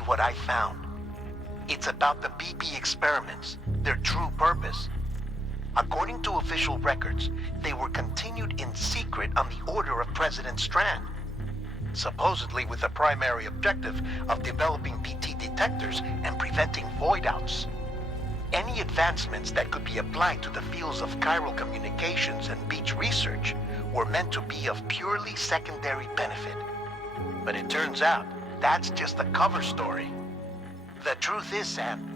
you what I found. It's about the BP experiments, their true purpose. According to official records, they were continued in secret on the order of President Strand, supposedly with the primary objective of developing BT detectors and preventing void-outs. Any advancements that could be applied to the fields of chiral communications and beach research were meant to be of purely secondary benefit. But it turns out, that's just a cover story. The truth is, Sam,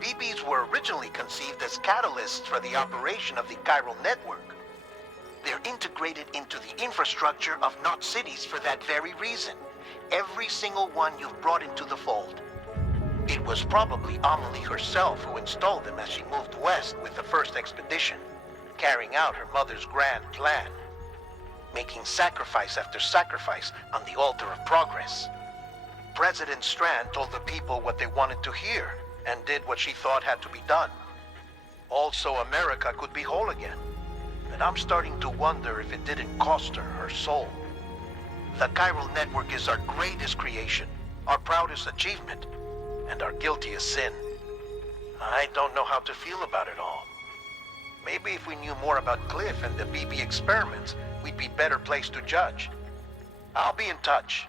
BBs were originally conceived as catalysts for the operation of the chiral network. They're integrated into the infrastructure of Knot cities for that very reason. Every single one you've brought into the fold. It was probably Amelie herself who installed them as she moved west with the first expedition, carrying out her mother's grand plan, making sacrifice after sacrifice on the altar of progress. President Strand told the people what they wanted to hear, and did what she thought had to be done. Also, America could be whole again. And I'm starting to wonder if it didn't cost her her soul. The chiral network is our greatest creation, our proudest achievement, and our guiltiest sin. I don't know how to feel about it all. Maybe if we knew more about Cliff and the BB experiments, we'd be better placed to judge. I'll be in touch.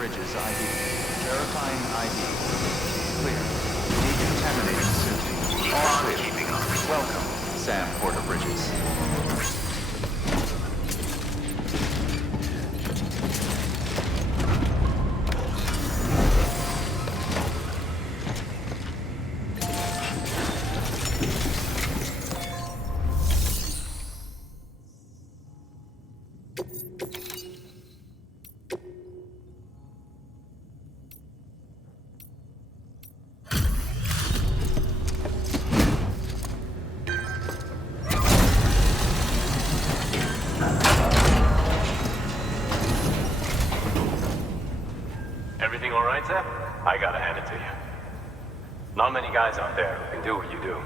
Bridges ID. Verifying ID. Clear. Decontaminating suit. All clear. Keeping on. Welcome, Sam Porter Bridges. Everything all right, Sam? I gotta hand it to you. Not many guys out there who can do what you do.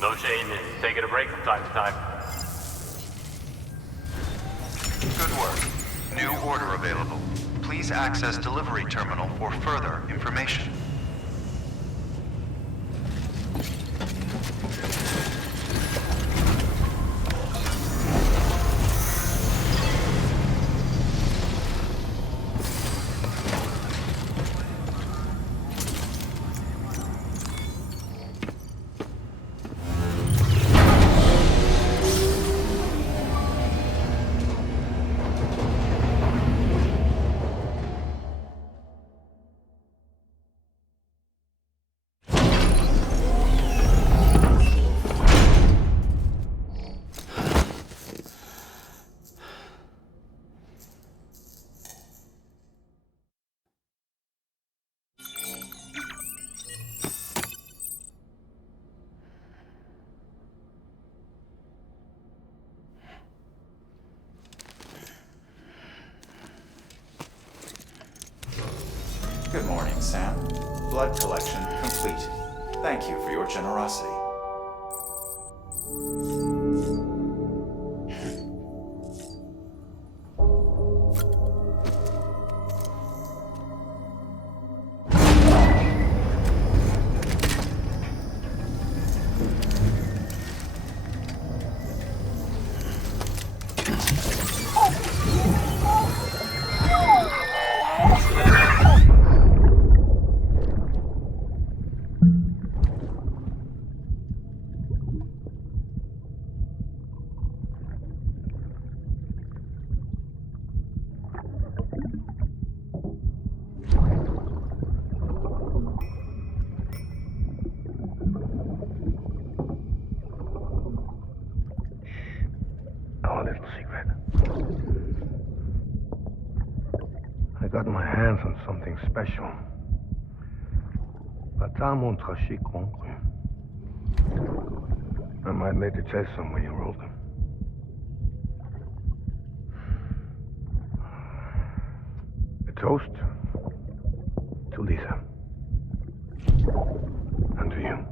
No shame in taking a break from time to time. Good work. New order available. Please access delivery terminal for further information. blood collection complete. Thank you for your generosity. I got my hands on something special. Bata montrachy concru. I might later test some when you roll them. A toast to Lisa. And to you.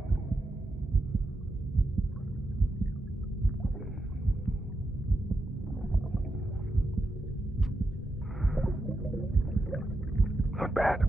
Not bad.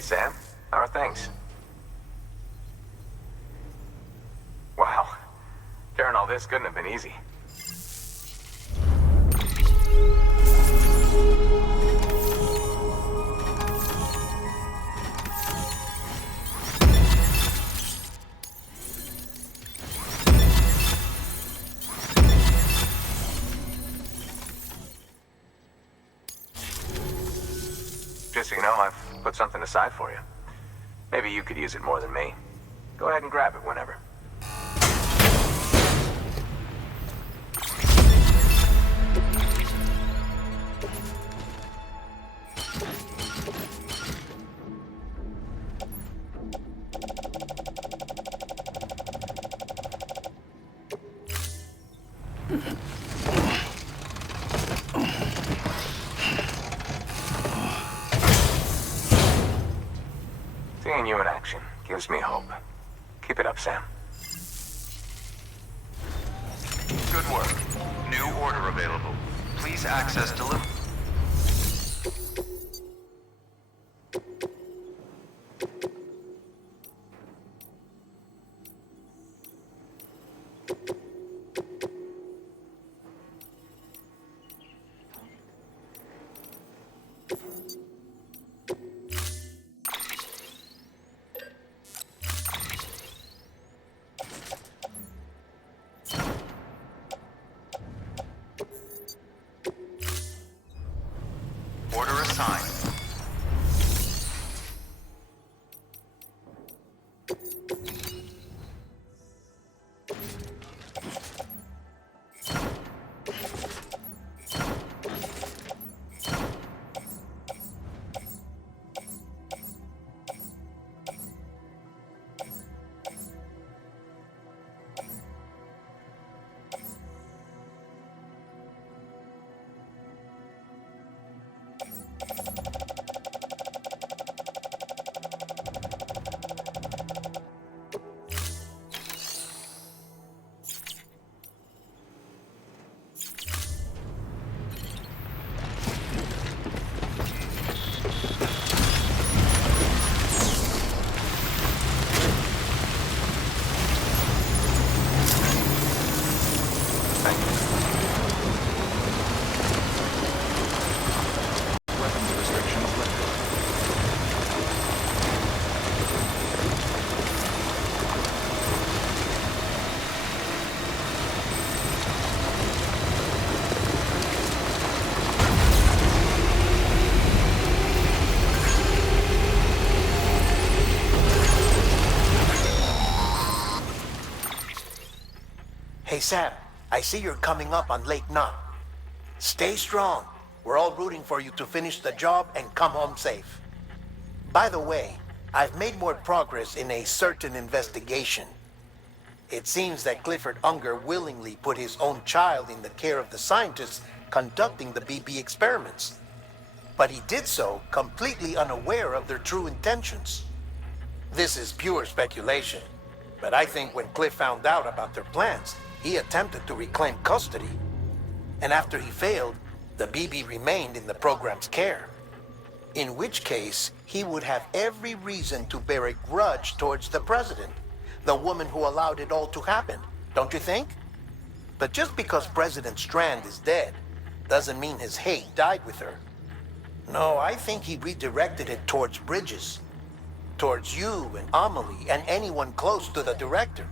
Hey, Sam. How are things? Wow. Carrying all this couldn't have been easy. Just so you know, I've put something aside for you. Maybe you could use it more than me. Go ahead and grab it whenever. Seeing you in action gives me hope. Keep it up, Sam. Good work. New order available. Please access delivery. Order assigned. Weapons restrictions lifted. Hey, Sam, I see you're coming up on Lake Knot. Stay strong. We're all rooting for you to finish the job and come home safe. By the way, I've made more progress in a certain investigation. It seems that Clifford Unger willingly put his own child in the care of the scientists conducting the BB experiments. But he did so completely unaware of their true intentions. This is pure speculation, but I think when Cliff found out about their plans, he attempted to reclaim custody. And after he failed, the BB remained in the program's care. In which case, he would have every reason to bear a grudge towards the president, the woman who allowed it all to happen, don't you think? But just because President Strand is dead, doesn't mean his hate died with her. No, I think he redirected it towards Bridges, towards you and Amelie and anyone close to the director.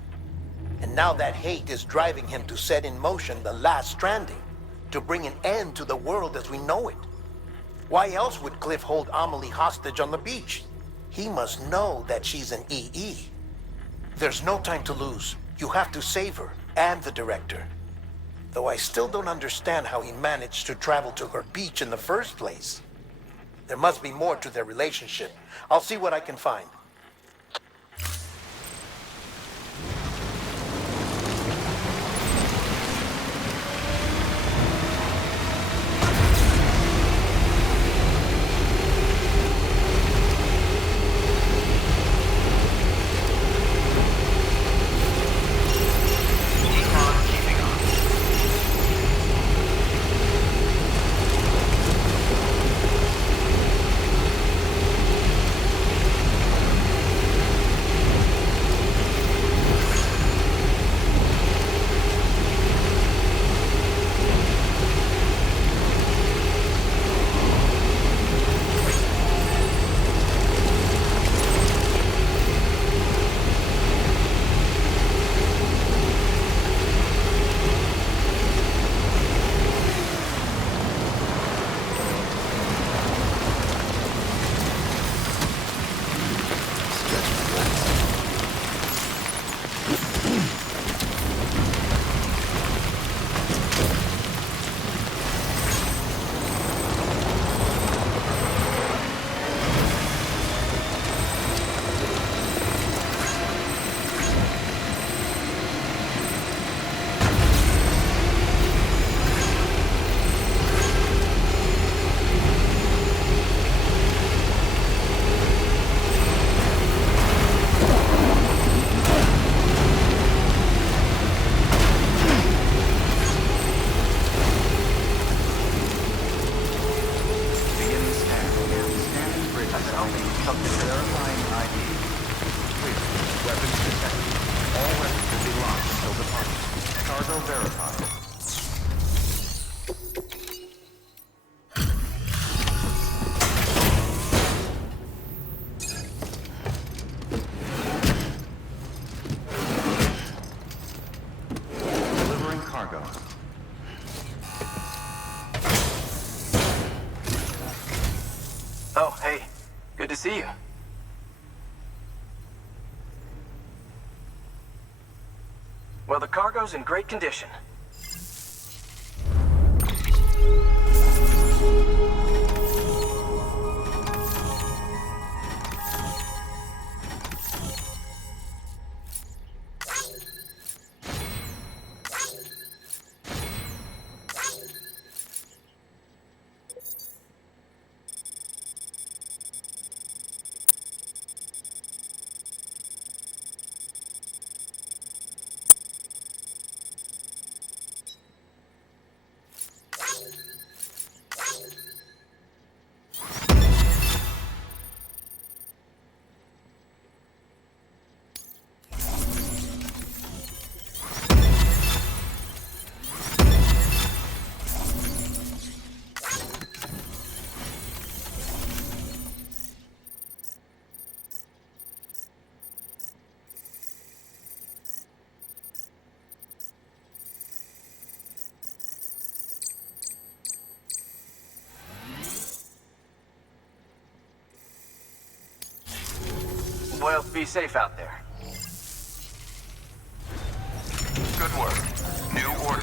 And now that hate is driving him to set in motion the last Stranding, to bring an end to the world as we know it. Why else would Cliff hold Amelie hostage on the beach? He must know that she's an EE. There's no time to lose. You have to save her and the director. Though I still don't understand how he managed to travel to her beach in the first place. There must be more to their relationship. I'll see what I can find. Oh, hey. Good to see you. Well, the cargo's in great condition. Well, be safe out there. Good work. New order.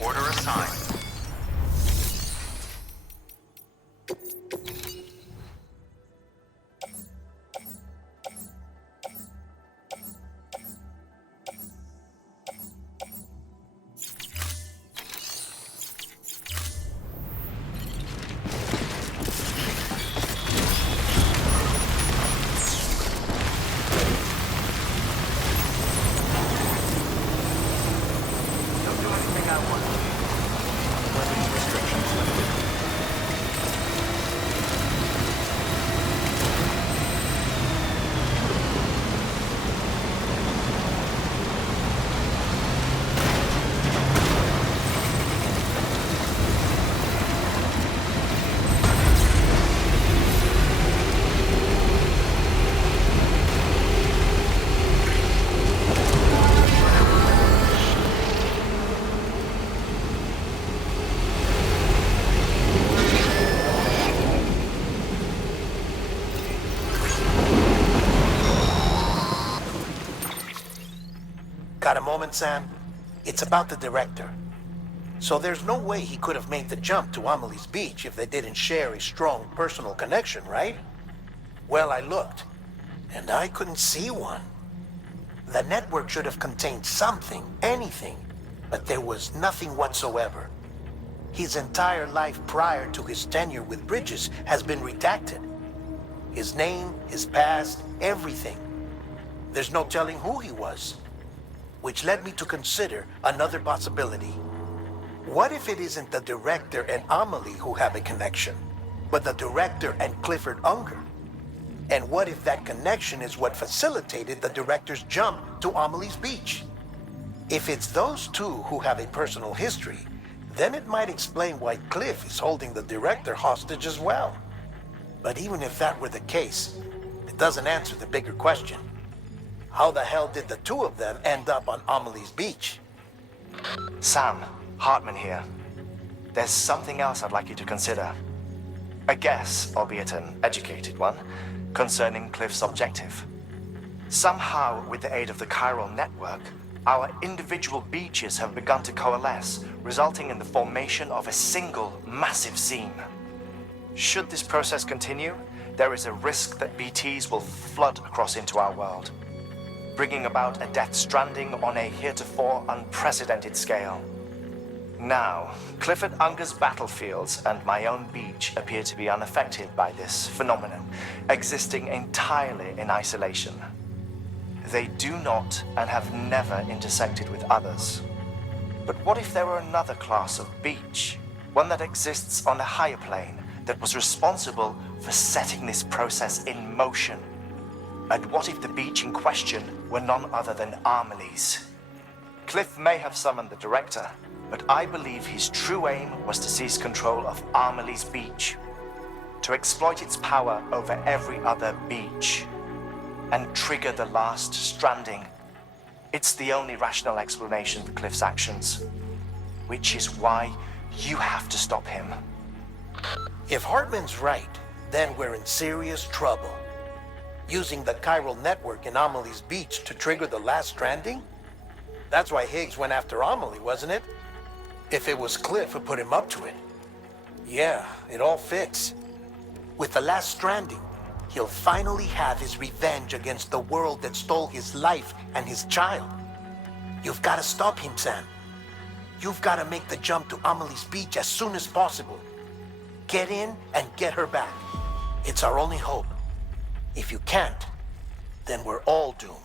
Order assigned. Don't do anything I want. Weapons restrictions lifted. Got a moment, Sam? It's about the director. So there's no way he could have made the jump to Amelie's Beach if they didn't share a strong personal connection, right? Well, I looked, and I couldn't see one. The network should have contained something, anything, but there was nothing whatsoever. His entire life prior to his tenure with Bridges has been redacted. His name, his past, everything. There's no telling who he was. Which led me to consider another possibility. What if it isn't the director and Amelie who have a connection, but the director and Clifford Unger? And what if that connection is what facilitated the director's jump to Amelie's Beach? If it's those two who have a personal history, then it might explain why Cliff is holding the director hostage as well. But even if that were the case, it doesn't answer the bigger question. How the hell did the two of them end up on Amelie's Beach? Sam, Hartman here. There's something else I'd like you to consider. A guess, albeit an educated one, concerning Cliff's objective. Somehow, with the aid of the chiral network, our individual beaches have begun to coalesce, resulting in the formation of a single massive seam. Should this process continue, there is a risk that BTs will flood across into our world, bringing about a death stranding on a heretofore unprecedented scale. Now, Clifford Unger's battlefields and my own beach appear to be unaffected by this phenomenon, existing entirely in isolation. They do not and have never intersected with others. But what if there were another class of beach, one that exists on a higher plane, that was responsible for setting this process in motion? And what if the beach in question were none other than Amelie's? Cliff may have summoned the director, but I believe his true aim was to seize control of Amelie's beach, to exploit its power over every other beach, and trigger the last stranding. It's the only rational explanation for Cliff's actions, which is why you have to stop him. If Hartman's right, then we're in serious trouble. Using the chiral network in Amelie's beach to trigger the last stranding? That's why Higgs went after Amelie, wasn't it? If it was Cliff who put him up to it. Yeah, it all fits. With the last stranding, he'll finally have his revenge against the world that stole his life and his child. You've got to stop him, Sam. You've got to make the jump to Amelie's beach as soon as possible. Get in and get her back. It's our only hope. If you can't, then we're all doomed.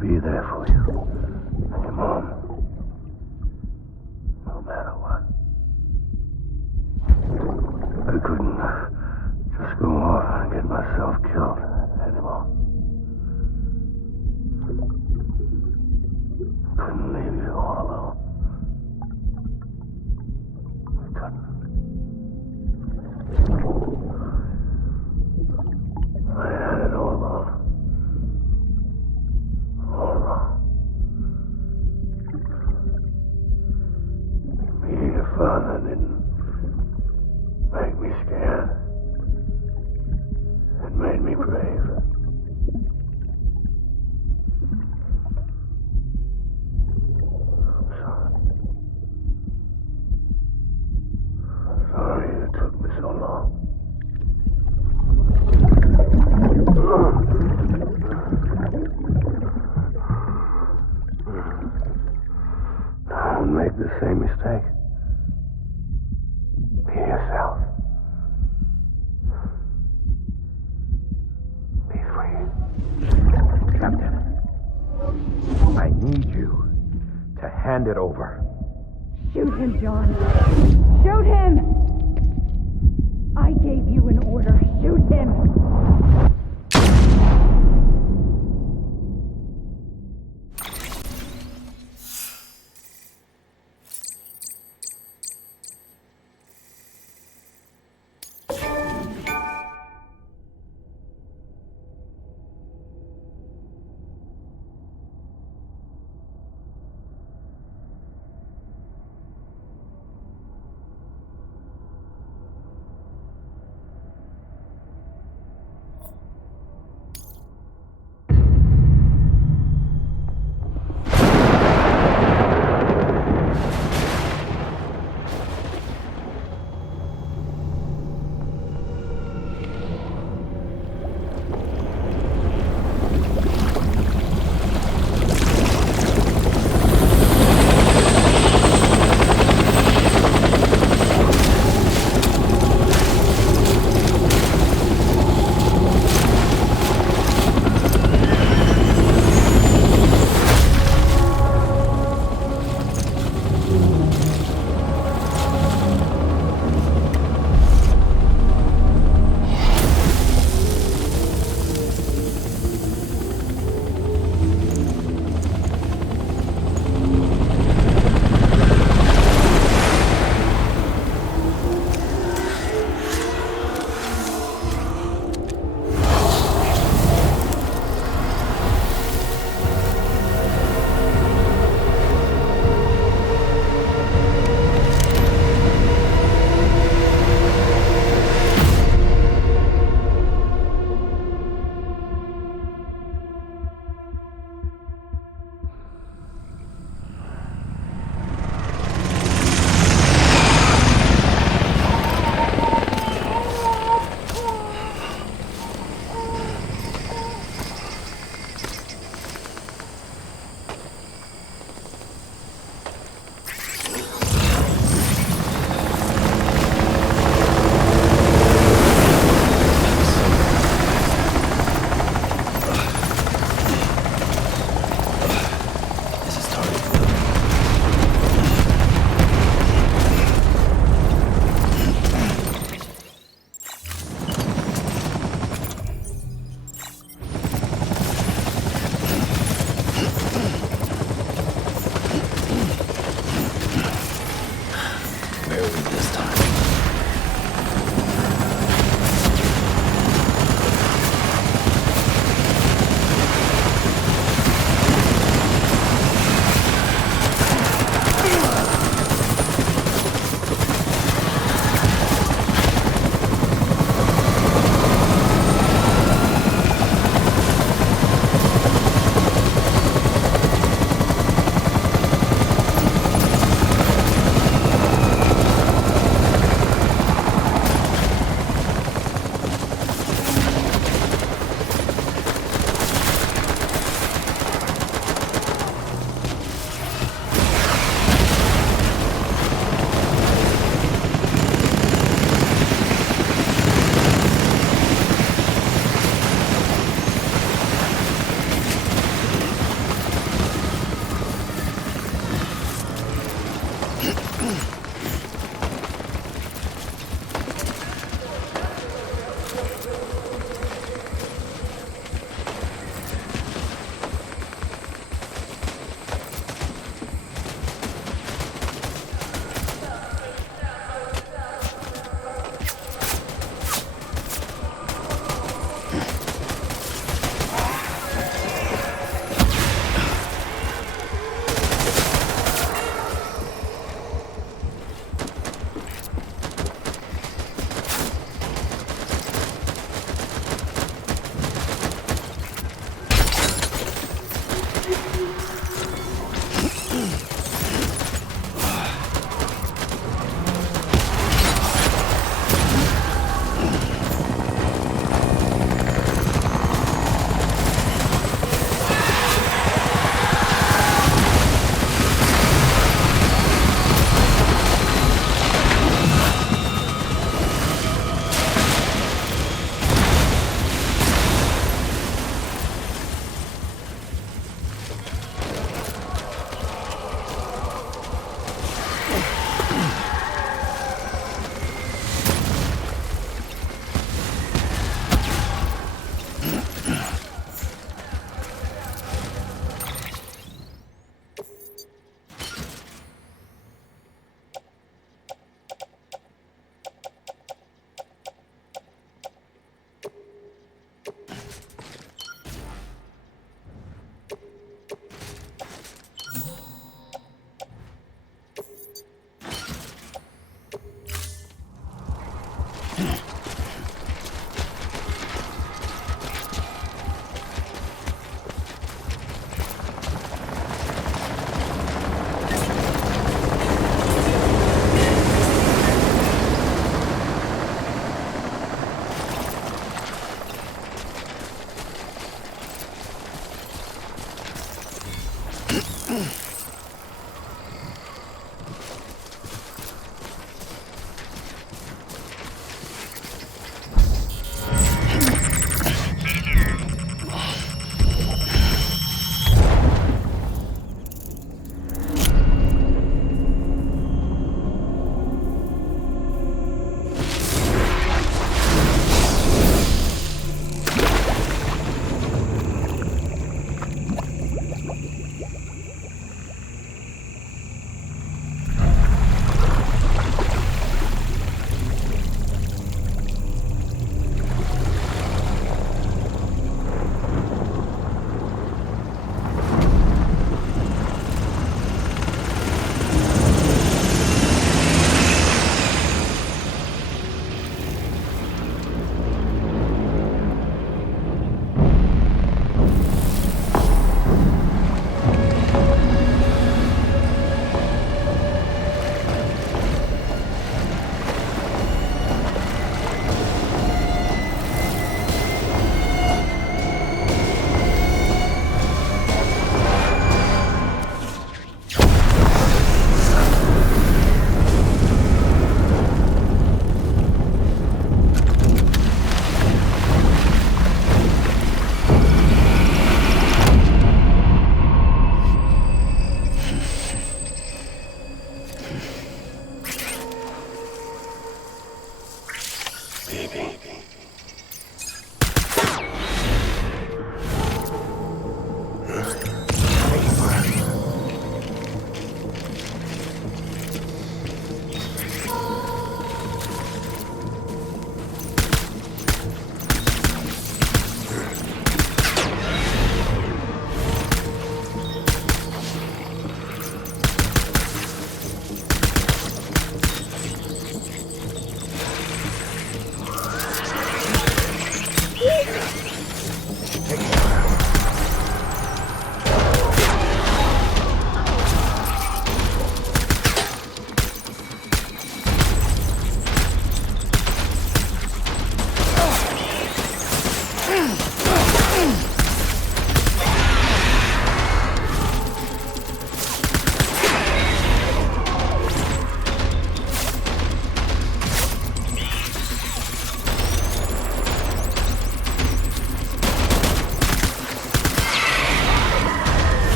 Be there for you and your mom, no matter what. I couldn't just go off and get myself killed anymore. Couldn't leave you all alone. I couldn't. I had it all wrong. All wrong. Being a father didn't make me scared. It made me brave. I'm sorry. Sorry it took me so long. Don't make the same mistake. Be yourself. Be free. Captain, I need you to hand it over. Shoot him, John. Shoot him! I gave you an order. Shoot him!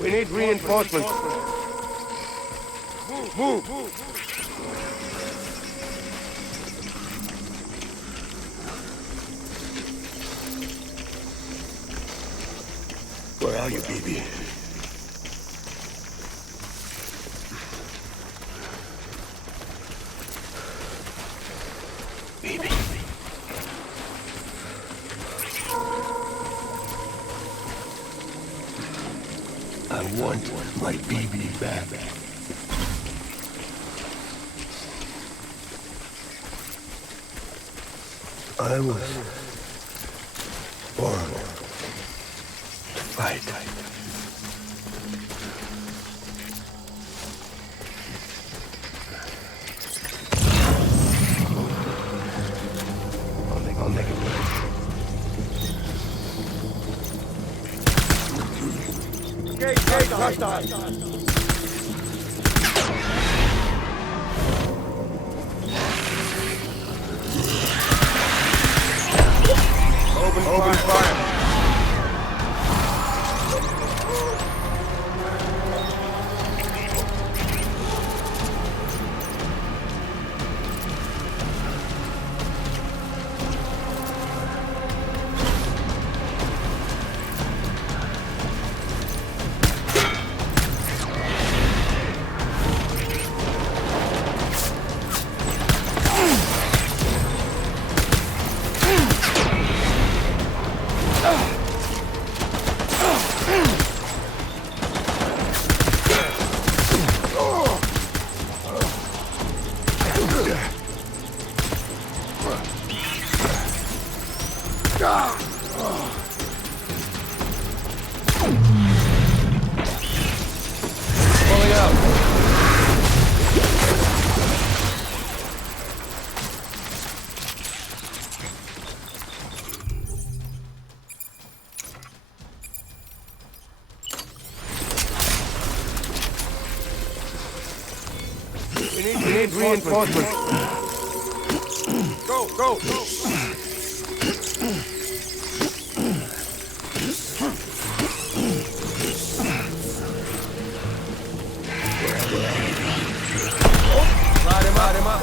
We need reinforcements. Move! Where are you, BB? BB. I want my BB back. I was born to fight. Only I'll make it work. Gate hostile. Open fire. Pulling out. We need reinforcements. Go! Light him up.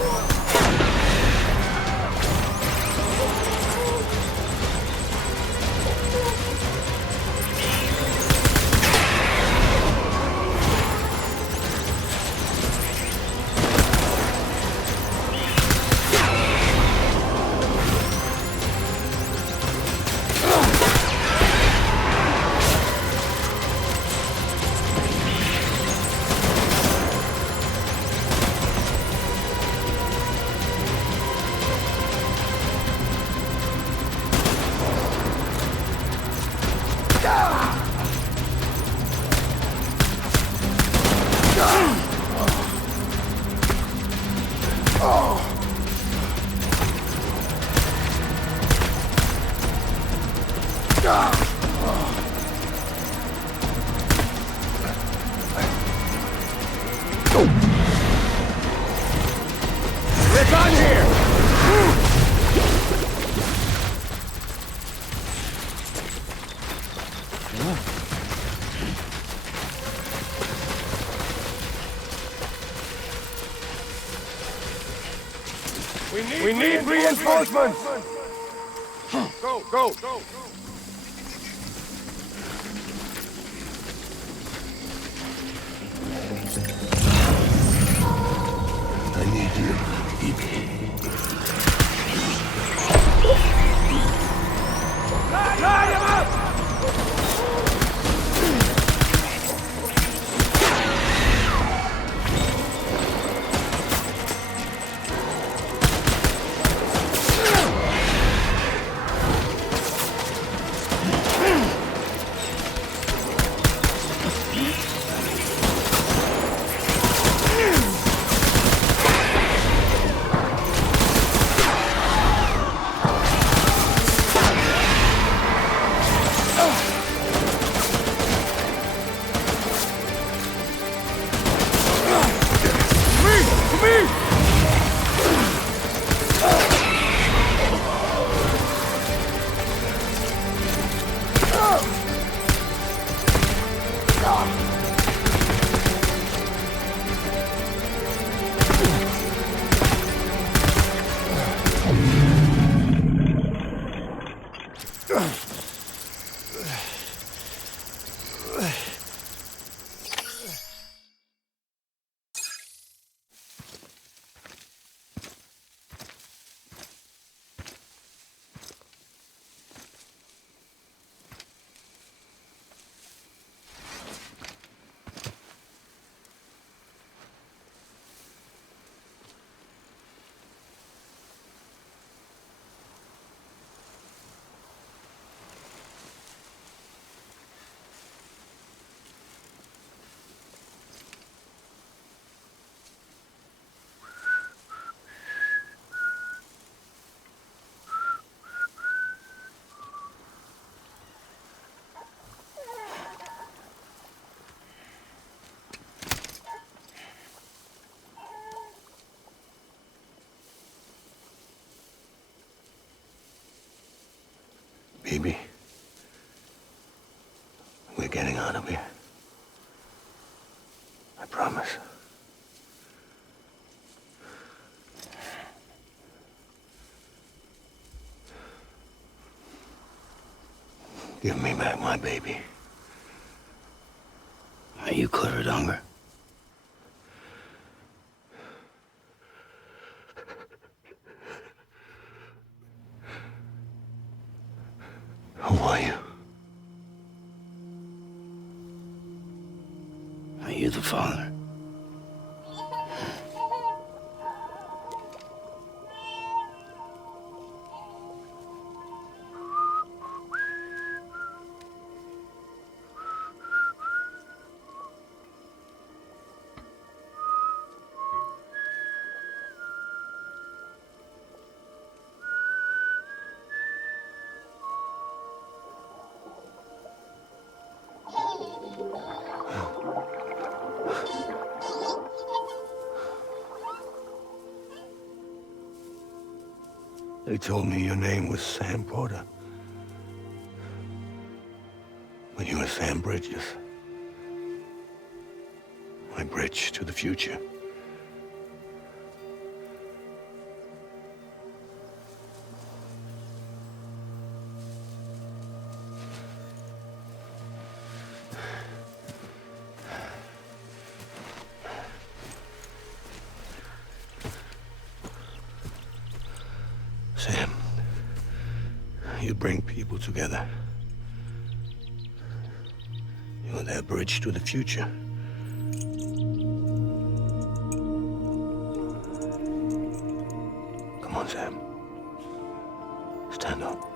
It's on here! We need reinforcements! Go! I need you, EP. Light him up! Baby, we're getting out of here. I promise. Give me back my baby. Are you clear of hunger? Who are you? Are you the father? They told me your name was Sam Porter. But you were Sam Bridges. My bridge to the future. Sam, you bring people together. You're their bridge to the future. Come on, Sam. Stand up.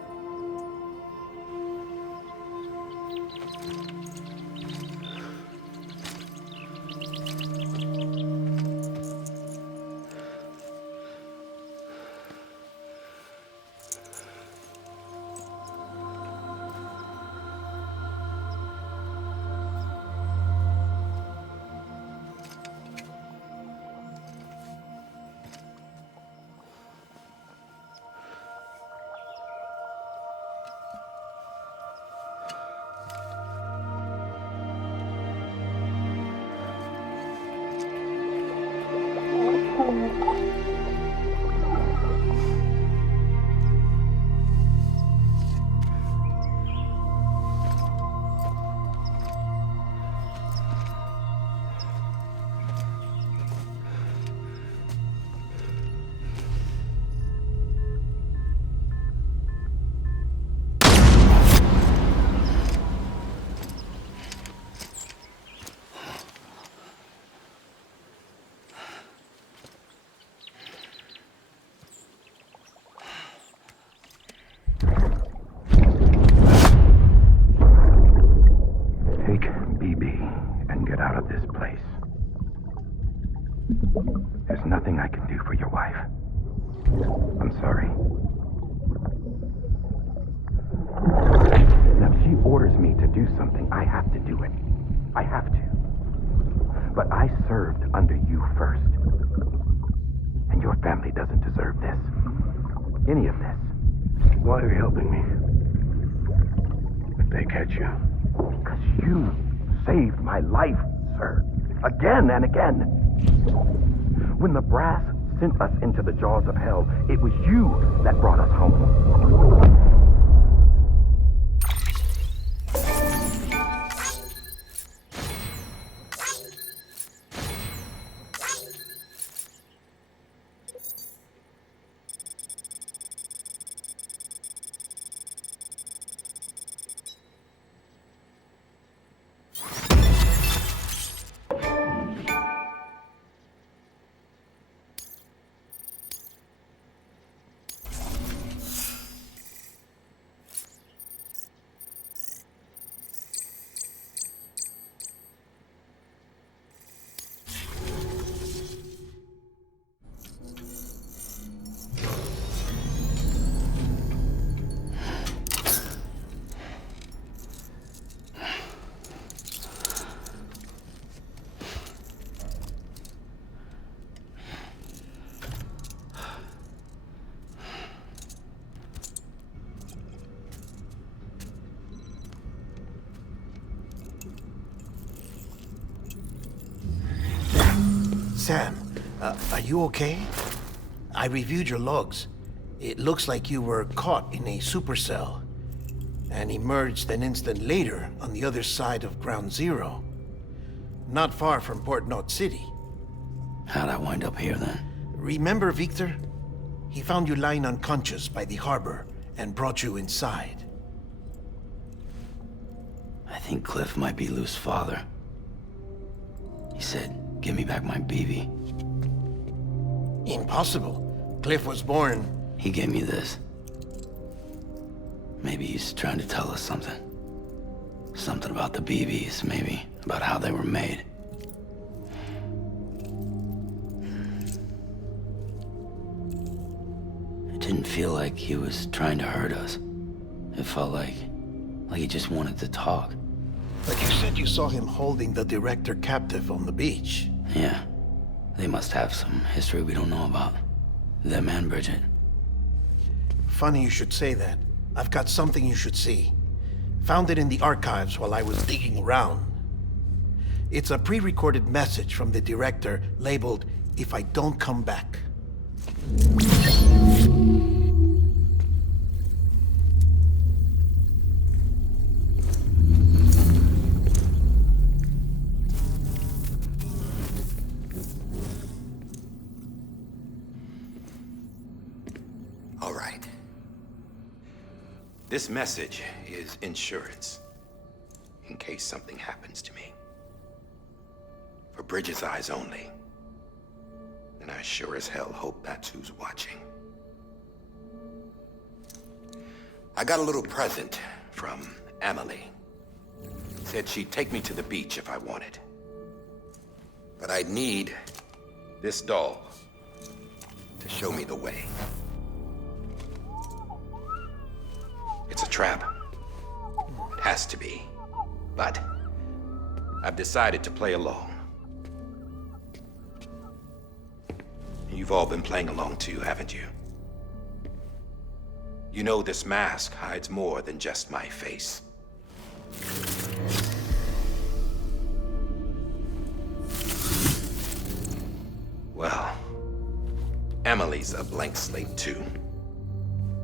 There's nothing I can do for your wife. I'm sorry. Now, if she orders me to do something, I have to do it. I have to. But I served under you first. And your family doesn't deserve this. Any of this. Why are you helping me? If they catch you. Because you saved my life, sir. Again and again. When the brass sent us into the jaws of hell, it was you that brought us home. Sam, are you okay? I reviewed your logs. It looks like you were caught in a supercell and emerged an instant later on the other side of Ground Zero. Not far from Port Knot City. How'd I wind up here then? Remember Victor? He found you lying unconscious by the harbor and brought you inside. I think Cliff might be Lou's father. He said, give me back my BB. Impossible. Cliff was born... He gave me this. Maybe he's trying to tell us something. Something about the BBs, maybe. About how they were made. It didn't feel like he was trying to hurt us. It felt like he just wanted to talk. But you said you saw him holding the director captive on the beach. Yeah. They must have some history we don't know about. Them and Bridget. Funny you should say that. I've got something you should see. Found it in the archives while I was digging around. It's a pre-recorded message from the director labeled, "If I don't come back." All right. This message is insurance, in case something happens to me. For Bridget's eyes only. And I sure as hell hope that's who's watching. I got a little present from Emily. Said she'd take me to the beach if I wanted. But I'd need this doll to show me the way. It's a trap. It has to be. But I've decided to play along. You've all been playing along too, haven't you? You know this mask hides more than just my face. Well, Emily's a blank slate too.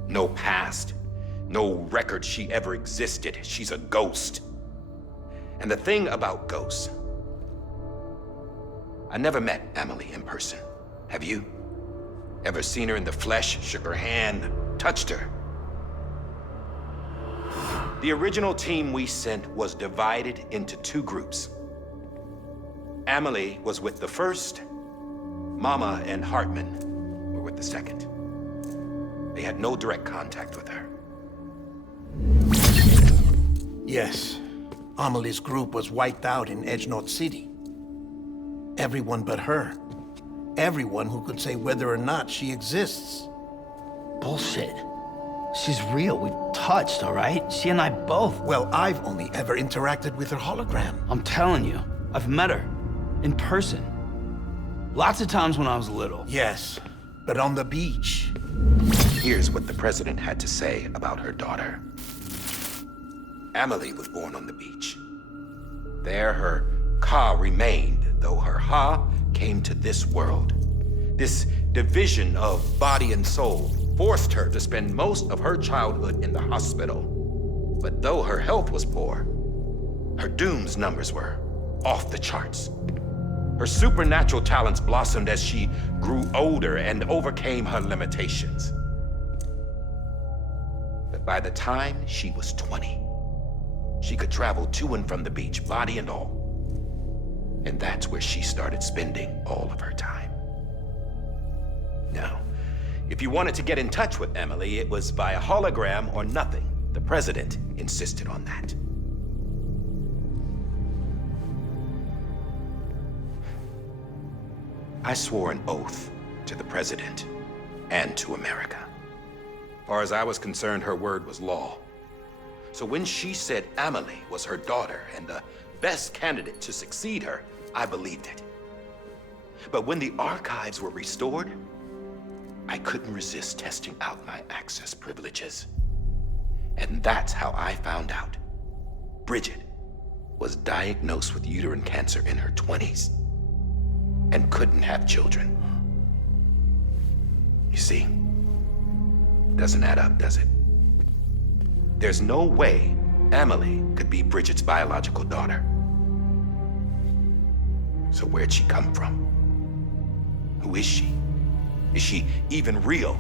No past. No record she ever existed. She's a ghost. And the thing about ghosts, I never met Emily in person. Have you? Ever seen her in the flesh, shook her hand, touched her? The original team we sent was divided into two groups. Emily was with the first. Mama and Hartman were with the second. They had no direct contact with her. Yes. Amelie's group was wiped out in Edge Knot City. Everyone but her. Everyone who could say whether or not she exists. Bullshit. She's real. We've touched, all right? She and I both. Well, I've only ever interacted with her hologram. I'm telling you, I've met her. In person. Lots of times when I was little. Yes, but on the beach. Here's what the president had to say about her daughter. Emily was born on the beach. There her Ka remained, though her Ha came to this world. This division of body and soul forced her to spend most of her childhood in the hospital. But though her health was poor, her Doom's numbers were off the charts. Her supernatural talents blossomed as she grew older and overcame her limitations. But by the time she was 20, she could travel to and from the beach, body and all. And that's where she started spending all of her time. Now, if you wanted to get in touch with Emily, it was via hologram or nothing. The president insisted on that. I swore an oath to the president and to America. As far as I was concerned, her word was law. So when she said Emily was her daughter and the best candidate to succeed her, I believed it. But when the archives were restored, I couldn't resist testing out my access privileges. And that's how I found out Bridget was diagnosed with uterine cancer in her 20s. and couldn't have children. You see, doesn't add up, does it? There's no way Amelie could be Bridget's biological daughter. So where'd she come from? Who is she? Is she even real?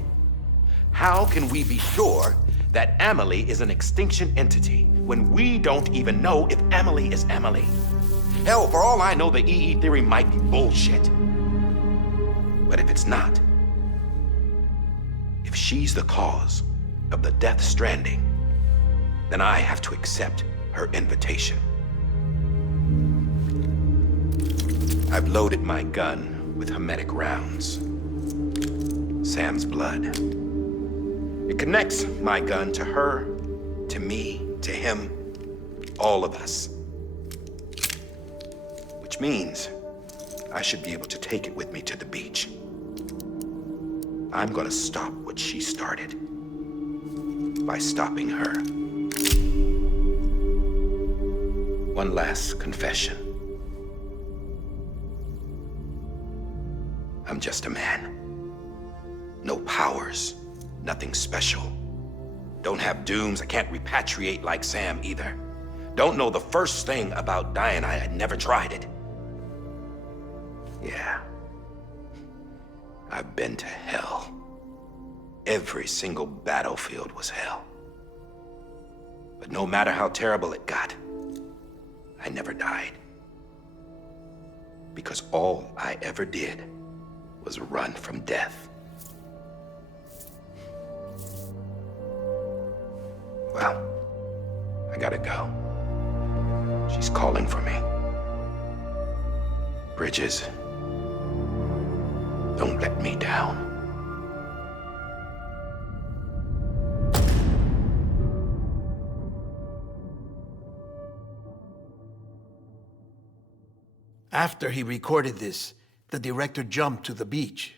How can we be sure that Amelie is an extinction entity when we don't even know if Amelie is Amelie? Hell, for all I know, the EE theory might be bullshit. But if it's not, if she's the cause of the death stranding, then I have to accept her invitation. I've loaded my gun with hermetic rounds. Sam's blood. It connects my gun to her, to me, to him, all of us. Which means I should be able to take it with me to the beach. I'm gonna stop what she started by stopping her. One last confession. I'm just a man. No powers, nothing special. Don't have dooms, I can't repatriate like Sam either. Don't know the first thing about dying, I had never tried it. Yeah. I've been to hell. Every single battlefield was hell. But no matter how terrible it got, I never died. Because all I ever did was run from death. Well, I gotta go. She's calling for me. Bridges, don't let me down. After he recorded this, the director jumped to the beach.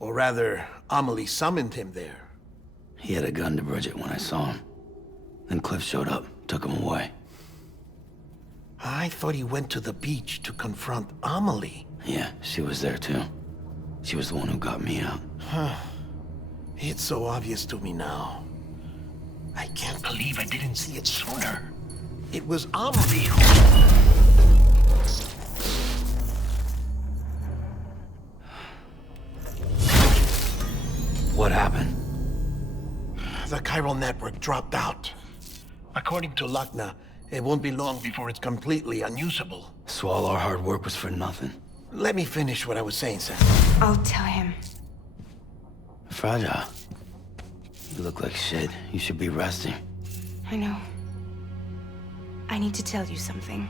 Or rather, Amelie summoned him there. He had a gun to Bridget when I saw him. Then Cliff showed up, took him away. I thought he went to the beach to confront Amelie. Yeah, she was there too. She was the one who got me out. It's so obvious to me now. I can't believe I didn't see it sooner. It was Amelie who... What happened? The chiral network dropped out. According to Luckna, it won't be long before it's completely unusable. So all our hard work was for nothing. Let me finish what I was saying, Sam. I'll tell him. Fragile. You look like shit. You should be resting. I know. I need to tell you something.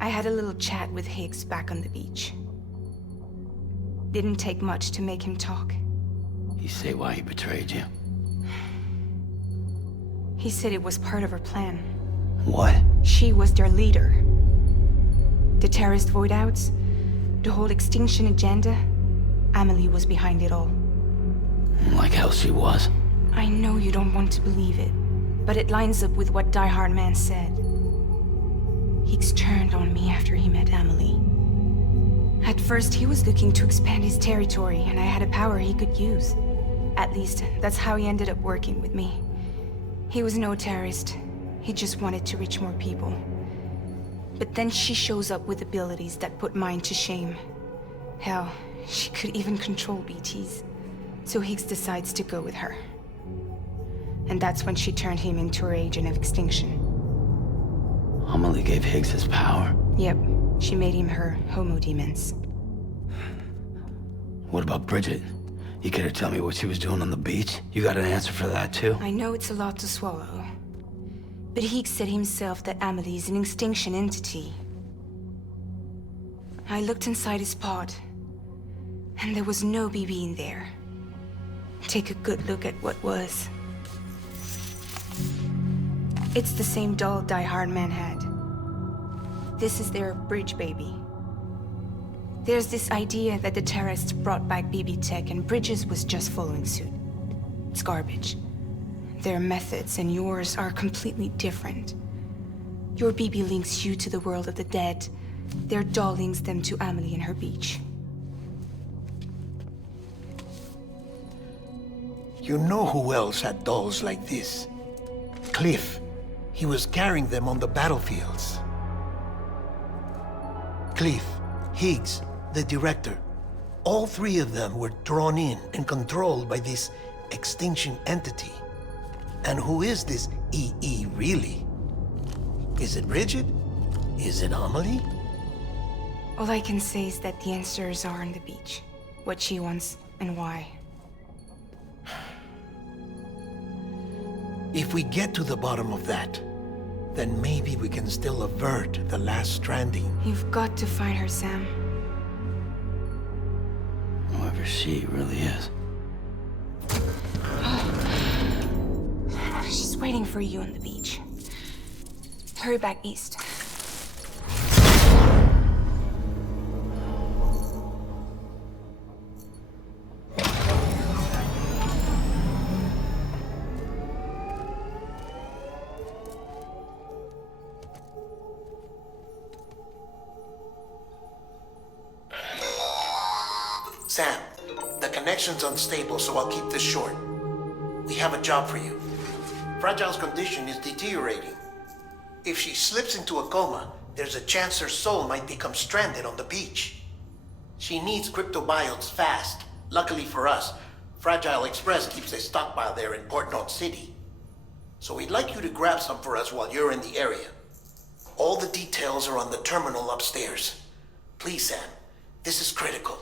I had a little chat with Higgs back on the beach. Didn't take much to make him talk. You say why he betrayed you? He said it was part of her plan. What? She was their leader. The terrorist voidouts, the whole extinction agenda, Amelie was behind it all. Like hell she was. I know you don't want to believe it, but it lines up with what Die Hard Man said. Higgs turned on me after he met Amelie. At first, he was looking to expand his territory, and I had a power he could use. At least, that's how he ended up working with me. He was no terrorist. He just wanted to reach more people. But then she shows up with abilities that put mine to shame. Hell, she could even control BTs. So Higgs decides to go with her. And that's when she turned him into her agent of extinction. Amelie gave Higgs his power? Yep. She made him her homo demons. What about Bridget? You care to tell me what she was doing on the beach? You got an answer for that too? I know it's a lot to swallow. But Higgs said himself that Amelie is an extinction entity. I looked inside his pod, and there was no BB in there. Take a good look at what was. It's the same doll Die Hard Man had. This is their bridge baby. There's this idea that the terrorists brought back BB tech and Bridges was just following suit. It's garbage. Their methods and yours are completely different. Your BB links you to the world of the dead, Their doll links them to Amelie and her beach. You know who else had dolls like this? Cliff. He was carrying them on the battlefields. Cliff, Higgs, the director. All three of them were drawn in and controlled by this extinction entity. And who is this EE really? Is it Bridget? Is it Amelie? All I can say is that the answers are on the beach. What she wants and why. If we get to the bottom of that, then maybe we can still avert the last stranding. You've got to find her, Sam. Whoever she really is. She's waiting for you on the beach. Hurry back east. Sam, the connection's unstable, so I'll keep this short. We have a job for you. Fragile's condition is deteriorating. If she slips into a coma, there's a chance her soul might become stranded on the beach. She needs cryptobiotes fast. Luckily for us, Fragile Express keeps a stockpile there in Port North City. So we'd like you to grab some for us while you're in the area. All the details are on the terminal upstairs. Please, Sam, this is critical.